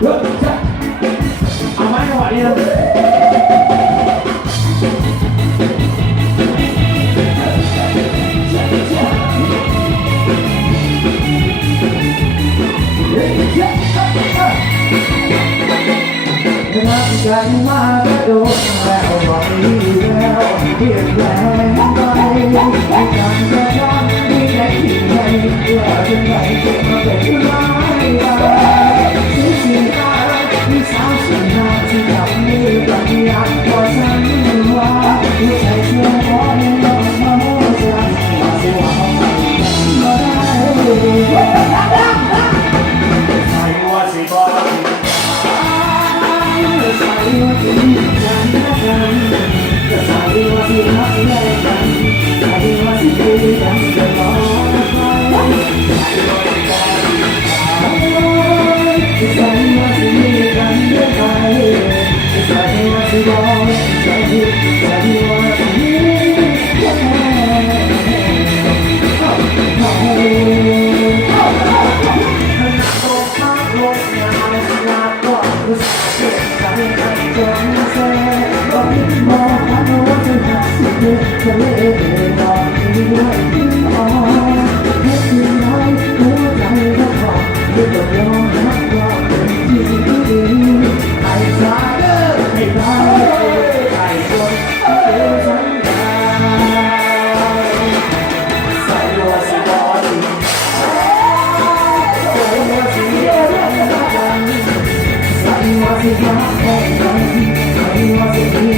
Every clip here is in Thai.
เอาไม้จังหวะนี้นะรักกันมาก็โดนแล้ววันนี้แล้วเพียงแล้ว Thank you. รักของเราใครว่าจะมี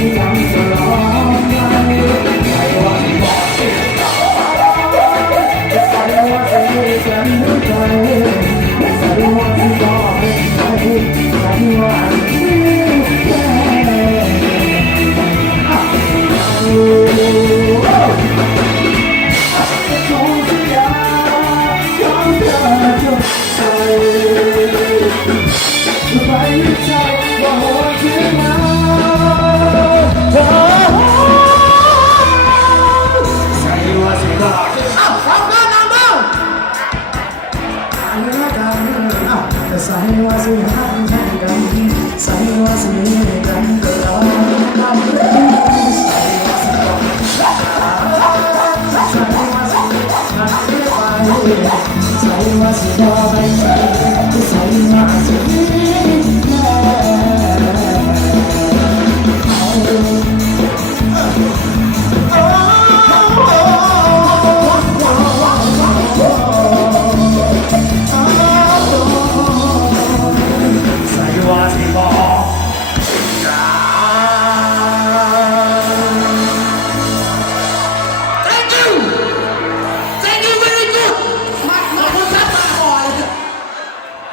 ใส่ว่าสิหักแค่กันใส่ว่าสิมีกันก็รอทำเใส่ว่าสิต้อใหักไปใส่ว่าสิรอไป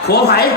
国牌